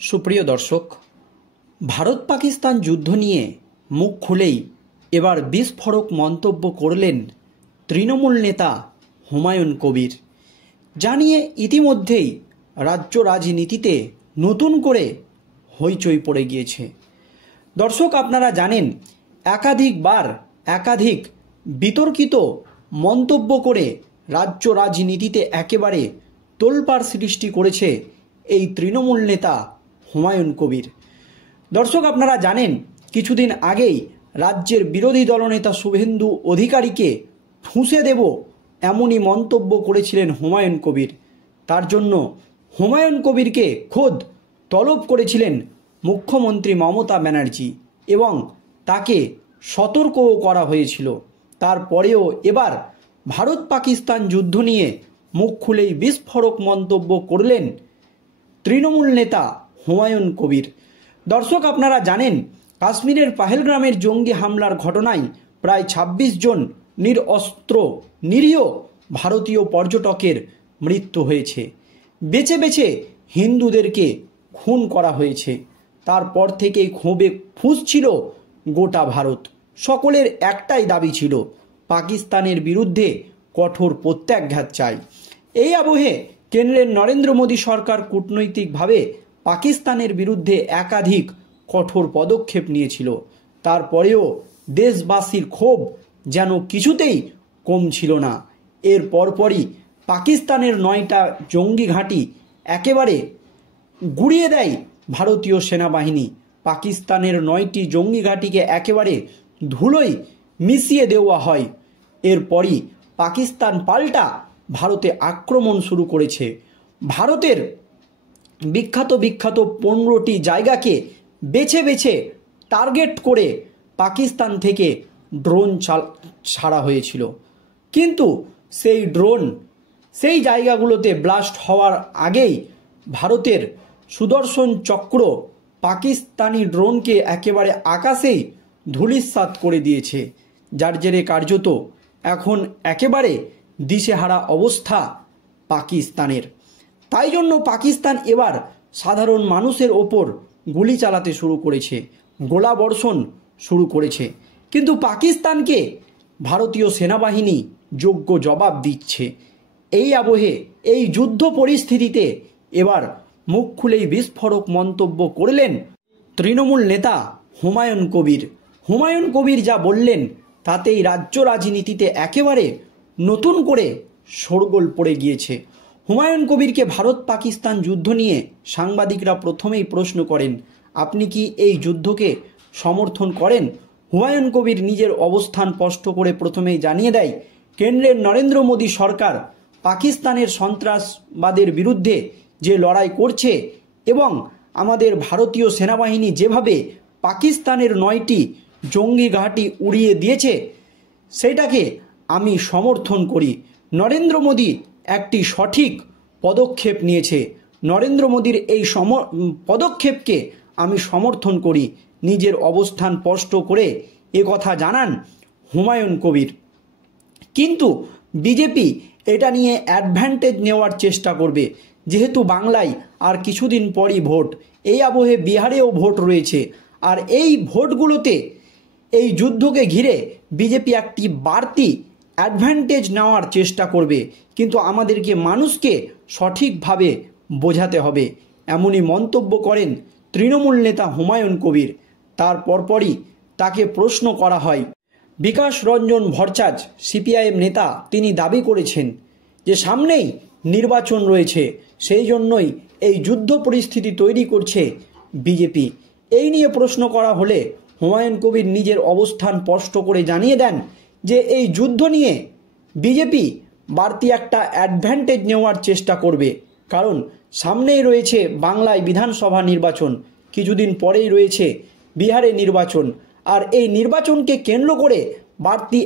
সুপ্রিয় দর্শক, ভারত পাকিস্তান যুদ্ধ নিয়ে মুখ খুলেই এবার বিস্ফোরক মন্তব্য করলেন তৃণমূল নেতা হুমায়ুন কবির। যা নিয়ে ইতিমধ্যেই রাজ্য রাজনীতিতে নতুন করে হইচই পড়ে গিয়েছে। দর্শক, আপনারা জানেন একাধিকবার একাধিক বিতর্কিত মন্তব্য করে রাজ্য রাজনীতিতে একেবারে তোলপাড় সৃষ্টি করেছে এই তৃণমূল নেতা হুমায়ুন কবির। দর্শক, আপনারা জানেন কিছুদিন আগেই রাজ্যের বিরোধী দলনেতা শুভেন্দু অধিকারীকে ঠুসে দেব এমনই মন্তব্য করেছিলেন হুমায়ুন কবির। তার জন্য হুমায়ুন কবিরকে খোদ তলব করেছিলেন মুখ্যমন্ত্রী মমতা ব্যানার্জি এবং তাকে সতর্কও করা হয়েছিল। তারপরেও এবার ভারত পাকিস্তান যুদ্ধ নিয়ে মুখ খুলেই বিস্ফোরক মন্তব্য করলেন তৃণমূল নেতা হুমায়ুন কবির। দর্শক, আপনারা জানেন কাশ্মীরের পাহেলগ্রামের জঙ্গি হামলার ঘটনায় প্রায় ২৬ জন নিরস্ত্র নিরীহ ভারতীয় পর্যটকের মৃত্যু হয়েছে। বেছে বেছে হিন্দুদেরকে খুন করা হয়েছে। তারপর থেকেই ক্ষোভে ফুঁসছিল গোটা ভারত। সকলের একটাই দাবি ছিল, পাকিস্তানের বিরুদ্ধে কঠোর প্রত্যাঘাত চাই। এই আবহে কেন্দ্রের নরেন্দ্র মোদী সরকার কূটনৈতিকভাবে পাকিস্তানের বিরুদ্ধে একাধিক কঠোর পদক্ষেপ নিয়েছিল। তারপরেও দেশবাসীর ক্ষোভ যেন কিছুতেই কমছিল না। এর পরপরই পাকিস্তানের ৯টা জঙ্গি ঘাঁটি একেবারে গুড়িয়ে দেয় ভারতীয় সেনাবাহিনী। পাকিস্তানের ৯টি জঙ্গি ঘাঁটিকে একেবারে ধুলোয় মিশিয়ে দেওয়া হয়। এরপরই পাকিস্তান পাল্টা ভারতে আক্রমণ শুরু করেছে। ভারতের বিখ্যাত ১৫টি জায়গাকে বেছে বেছে টার্গেট করে পাকিস্তান থেকে ড্রোন ছাড়া হয়েছিল। কিন্তু সেই ড্রোন সেই জায়গাগুলোতে ব্লাস্ট হওয়ার আগেই ভারতের সুদর্শন চক্র পাকিস্তানি ড্রোনকে একেবারে আকাশেই ধূলিসাৎ করে দিয়েছে, যার জেরে কার্যত এখন একেবারে দিশেহারা অবস্থা পাকিস্তানের। তাই জন্য পাকিস্তান এবার সাধারণ মানুষের ওপর গুলি চালাতে শুরু করেছে, গোলাবর্ষণ শুরু করেছে। কিন্তু পাকিস্তানকে ভারতীয় সেনাবাহিনী যোগ্য জবাব দিচ্ছে। এই আবহে এই যুদ্ধ পরিস্থিতিতে এবার মুখ খুলেই বিস্ফোরক মন্তব্য করলেন তৃণমূল নেতা হুমায়ুন কবির। হুমায়ুন কবির যা বললেন তাতেই রাজ্য রাজনীতিতে একেবারে নতুন করে শোরগোল পড়ে গিয়েছে। হুমায়ুন কবিরকে ভারত পাকিস্তান যুদ্ধ নিয়ে সাংবাদিকরা প্রথমেই প্রশ্ন করেন, আপনি কি এই যুদ্ধকে সমর্থন করেন? হুমায়ুন কবির নিজের অবস্থান স্পষ্ট করে প্রথমেই জানিয়ে দেয়, কেন্দ্রের নরেন্দ্র মোদী সরকার পাকিস্তানের সন্ত্রাসবাদের বিরুদ্ধে যে লড়াই করছে এবং আমাদের ভারতীয় সেনাবাহিনী যেভাবে পাকিস্তানের ৯টি জঙ্গি ঘাঁটি উড়িয়ে দিয়েছে সেটাকে আমি সমর্থন করি। নরেন্দ্র মোদী একটি সঠিক পদক্ষেপ নিয়েছে। নরেন্দ্র মোদীর এই পদক্ষেপকে আমি সমর্থন করি। নিজের অবস্থান স্পষ্ট করে কথা জানান হুমায়ুন কবির। কিন্তু বিজেপি এটা নিয়ে অ্যাডভান্টেজ নেওয়ার চেষ্টা করবে, যেহেতু বাংলায় আর কিছুদিন পরই ভোট। এই আবহে বিহারেও ভোট রয়েছে। আর এই ভোটগুলোতে এই যুদ্ধকে ঘিরে বিজেপি একটি বাড়তি অ্যাডভান্টেজ নেওয়ার চেষ্টা করবে। কিন্তু আমাদেরকে মানুষকে সঠিকভাবে বোঝাতে হবে, এমনই মন্তব্য করেন তৃণমূল নেতা হুমায়ুন কবির। তার পরপরই তাকে প্রশ্ন করা হয়। বিকাশ রঞ্জন ভট্টাচার্য সিপিআইএম নেতা, তিনি দাবি করেছেন যে সামনেই নির্বাচন রয়েছে, সেই জন্যই এই যুদ্ধ পরিস্থিতি তৈরি করছে বিজেপি। এই নিয়ে প্রশ্ন করা হলে হুমায়ুন কবির নিজের অবস্থান স্পষ্ট করে জানিয়ে দেন যে এই যুদ্ধ নিয়ে বিজেপি বাড়তি একটা অ্যাডভান্টেজ নেওয়ার চেষ্টা করবে। কারণ সামনেই রয়েছে বাংলায় বিধানসভা নির্বাচন, কিছুদিন পরেই রয়েছে বিহারে নির্বাচন। আর এই নির্বাচনকে কেন্দ্র করে বাড়তি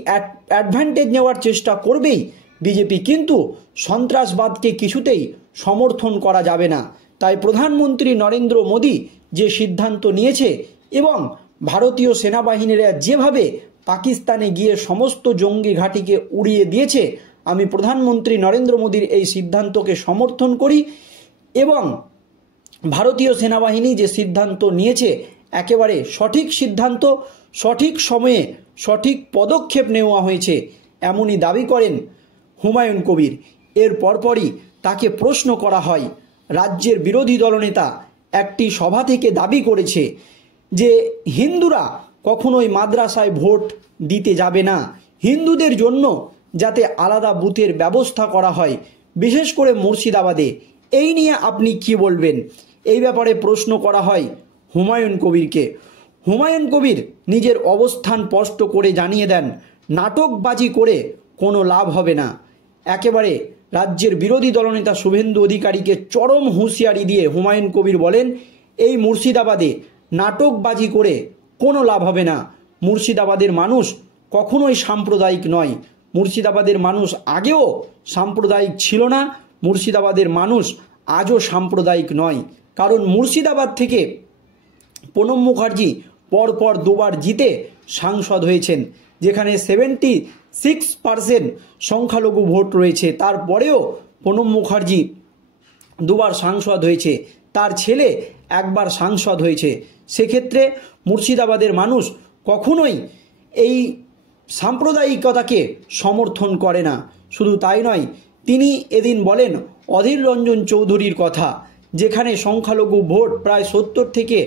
অ্যাডভান্টেজ নেওয়ার চেষ্টা করবেই বিজেপি। কিন্তু সন্ত্রাসবাদকে কিছুতেই সমর্থন করা যাবে না। তাই প্রধানমন্ত্রী নরেন্দ্র মোদী যে সিদ্ধান্ত নিয়েছে এবং ভারতীয় সেনাবাহিনীরা যেভাবে পাকিস্তানে গিয়ে সমস্ত জঙ্গি ঘাঁটিকে উড়িয়ে দিয়েছে, আমি প্রধানমন্ত্রী নরেন্দ্র মোদীর এই সিদ্ধান্তকে সমর্থন করি এবং ভারতীয় সেনাবাহিনী যে সিদ্ধান্ত নিয়েছে একেবারে সঠিক সিদ্ধান্ত, সঠিক সময়ে সঠিক পদক্ষেপ নেওয়া হয়েছে এমনই দাবি করেন হুমায়ুন কবির। এর পরপরই তাকে প্রশ্ন করা হয়। রাজ্যের বিরোধী দলনেতা একটি সভা থেকে দাবি করেছে যে হিন্দুরা কখনোই মাদ্রাসায় ভোট দিতে যাবে না, হিন্দুদের জন্য যাতে আলাদা বুথের ব্যবস্থা করা হয়, বিশেষ করে মুর্শিদাবাদে। এই নিয়ে আপনি কি বলবেন? এই ব্যাপারে প্রশ্ন করা হয় হুমায়ুন কবিরকে। হুমায়ুন কবির নিজের অবস্থান স্পষ্ট করে জানিয়ে দেন, নাটকবাজি করে কোনো লাভ হবে না। একেবারে রাজ্যের বিরোধী দলনেতা শুভেন্দু অধিকারীকে চরম হুঁশিয়ারি দিয়ে হুমায়ুন কবির বলেন, এই মুর্শিদাবাদে নাটকবাজি করে কোনো লাভ হবে না। মুর্শিদাবাদের মানুষ কখনোই সাম্প্রদায়িক নয়। মুর্শিদাবাদের মানুষ আগেও সাম্প্রদায়িক ছিল না, মুর্শিদাবাদের মানুষ আজও সাম্প্রদায়িক নয়। কারণ মুর্শিদাবাদ থেকে প্রণব মুখার্জি পরপর দুবার জিতে সাংসদ হয়েছেন, যেখানে 76% সংখ্যালঘু ভোট রয়েছে। তারপরেও প্রণব মুখার্জি দুবার সাংসদ হয়েছে, তার ছেলে একবার সাংসদ হয়েছে। সেক্ষেত্রে মুর্শিদাবাদের মানুষ কখনোই এই সাম্প্রদায়িকতাকে সমর্থন করে না। শুধু তাই নয়, তিনি এদিন বলেন অধীর রঞ্জন চৌধুরীর কথা, যেখানে সংখ্যালঘু ভোট প্রায় 70 থেকে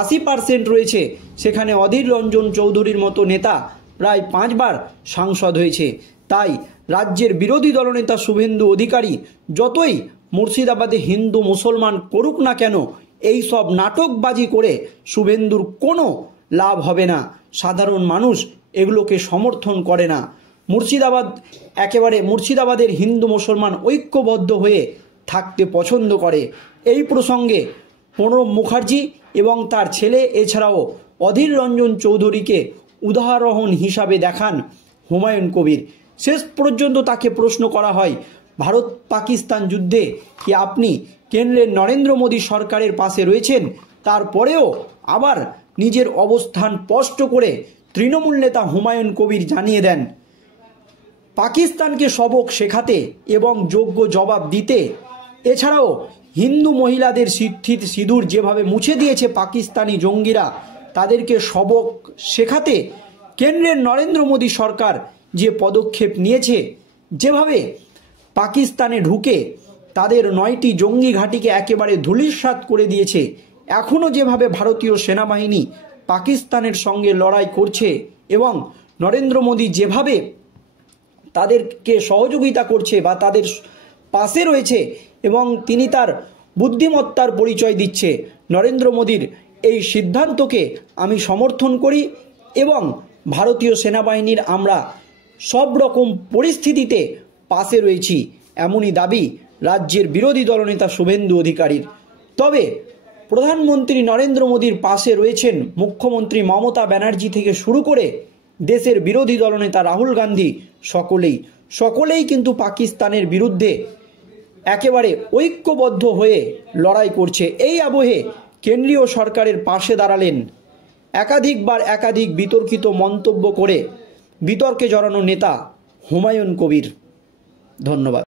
80% রয়েছে, সেখানে অধীর রঞ্জন চৌধুরীর মতো নেতা প্রায় 5 বার সাংসদ হয়েছে। তাই রাজ্যের বিরোধী দলনেতা শুভেন্দু অধিকারী যতই মুর্শিদাবাদে হিন্দু মুসলমান করুক না কেন, এই সব নাটকবাজি করে শুভেন্দুর কোনো লাভ হবে না। সাধারণ মানুষ এগুলোকে সমর্থন করে না। মুর্শিদাবাদের হিন্দু মুসলমান ঐক্যবদ্ধ হয়ে থাকতে পছন্দ করে। এই প্রসঙ্গে প্রণব মুখার্জি এবং তার ছেলে এছাড়াও অধীর রঞ্জন চৌধুরীকে উদাহরণ হিসাবে দেখান হুমায়ুন কবির। শেষ পর্যন্ত তাকে প্রশ্ন করা হয়, ভারত পাকিস্তান যুদ্ধে কি আপনি কেন্দ্রের নরেন্দ্র মোদী সরকারের পাশে রয়েছেন? তারপরেও আবার নিজের অবস্থান স্পষ্ট করে তৃণমূল নেতা হুমায়ুন কবির জানিয়ে দেন, পাকিস্তানকে সবক শেখাতে এবং যোগ্য জবাব দিতে, এছাড়াও হিন্দু মহিলাদের সিঁদুর যেভাবে মুছে দিয়েছে পাকিস্তানি জঙ্গিরা, তাদেরকে সবক শেখাতে কেন্দ্রের নরেন্দ্র মোদী সরকার যে পদক্ষেপ নিয়েছে, যেভাবে পাকিস্তানে ঢুকে তাদের 9টি জঙ্গি ঘাঁটিকে একেবারে ধূলিসাৎ করে দিয়েছে, এখনও যেভাবে ভারতীয় সেনাবাহিনী পাকিস্তানের সঙ্গে লড়াই করছে এবং নরেন্দ্র মোদী যেভাবে তাদেরকে সহযোগিতা করছে বা তাদের পাশে রয়েছে এবং তিনি তার বুদ্ধিমত্তার পরিচয় দিচ্ছে, নরেন্দ্র মোদীর এই সিদ্ধান্তকে আমি সমর্থন করি এবং ভারতীয় সেনাবাহিনীর আমরা সব রকম পরিস্থিতিতে পাশে রয়েছি, এমনই দাবি রাজ্যের বিরোধী দলনেতা শুভেন্দু অধিকারীর। তবে প্রধানমন্ত্রী নরেন্দ্র মোদীর পাশে রয়েছেন মুখ্যমন্ত্রী মমতা ব্যানার্জি থেকে শুরু করে দেশের বিরোধী দলনেতা রাহুল গান্ধী, সকলেই কিন্তু পাকিস্তানের বিরুদ্ধে একেবারে ঐক্যবদ্ধ হয়ে লড়াই করছে। এই আবহে কেন্দ্রীয় সরকারের পাশে দাঁড়ালেন একাধিক বিতর্কিত মন্তব্য করে বিতর্কে জড়ানো নেতা হুমায়ুন কবির। ধন্যবাদ।